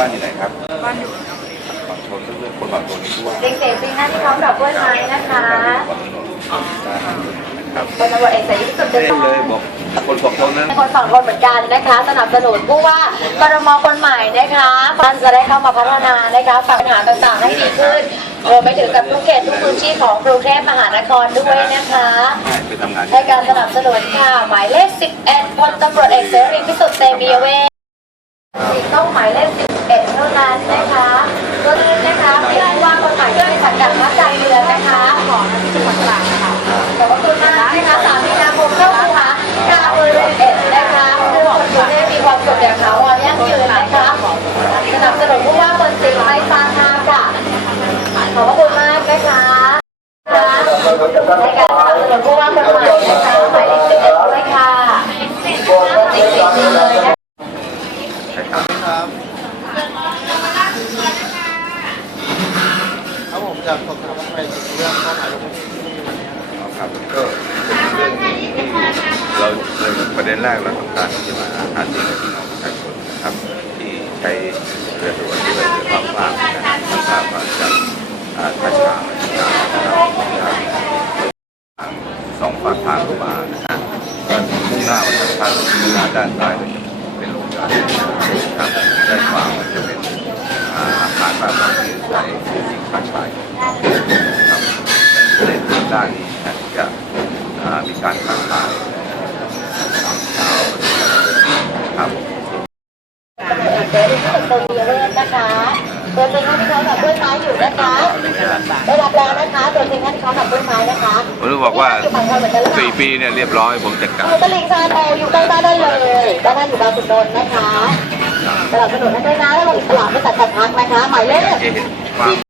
บ้านอยู่ไหนครับบ้านอยู่ฝั่งชนเรื่องคนฝั่งชนนี่ผู้ว่าเด็กๆปีหน้าที่พร้อมดอกกล้วยไม้นะคะฝั่งถนนนะครับคนตำรวจเอกเสรีพิสุทธิ์เดิเล่นนเลยบอกคนฝั่งชนนั้นเป็นคนฝั่งทนเหมือนกันนะคะ สนับสนุนผู้ว่ากรมคนใหม่นะคะท่านจะได้เข้ามาพัฒนานะคะปัญหาต่างๆให้ดีขึ้นรวมไปถึงกับทุกเขตทุกพื้นที่ของกรุงเทพมหานครด้วยนะคะให้ไปทำงานให้การสนับสนุนค่ะหมายเลข 11พลตำรวจเอกเสรีพิสุทธิ์เตมียเวทต้องหมายเลข 11เท่านั้นนะคะก็นี้นะคะพี่ผู้ว่าคนใหม่ที่ได้สังกัดพรรคการเมืองนะคะขอที่จังหวัดตราดค่ะขอบพระคุณมากนะคะสามมีนาคมเข้านะคะกาบริเวณเอ็ดนะคะคือคนกรุงเทพมีความสุขอย่างถาวรยั่งยืนนะคะสนับสนุนผู้ว่าคนสิงห์ไม่ฟางนาค่ะขอบพระคุณมากนะคะในการสนับสนุนผู้ว่าคนใหม่นะคะหมายเลขสิบเอ็ดด้วยค่ะสิบเอ็ดเลยนะคะ ใช่ครับ ครับ ครับผมอยากสอบถามว่าทำไมถึงเรื่องเข้ามาลงพื้นที่ที่นี่วันนี้ครับครับก็เป็นเรื่องที่เราเลยประเด็นแรกเราต้องการที่จะมาหาเสียงให้พี่น้องประชาชนนะครับที่ใช้เรือด่วนเรือเรือความว่างนะครับที่ทราบว่าจากอ่าท่าช้างนะครับจากสองฝั่งทางเข้ามานะฮะก็มุ่งหน้ามาทางทางด้านซ้ายเป็นโรงงานะครับด้านขวามจะเป็นอ่าอาคารแบบที่ใช้คือสิ่งค้าชายนะครับ ในทาง ด้านนี้จะมีการค้าขายครับเดี๋ยวที่ตึกโตเบียเวทนะคะตัวจริงท่านที่เขาดับด้วยไม้อยู่นะคะได้รับแล้วนะคะตัวจริงท่านที่เขาดับด้วยไม้นะคะผมรู้บอกว่าสี่ปีเนี่ยเรียบร้อยผมจัดการตลิ่งซาโตอยู่ใกล้บ้านได้เลยบ้านอยู่บางขุนนนท์นะคะสนับสนุนท่นด้วยนะแล้วเราอิสระไม่ตัดจัดพักนะคะหมายเลข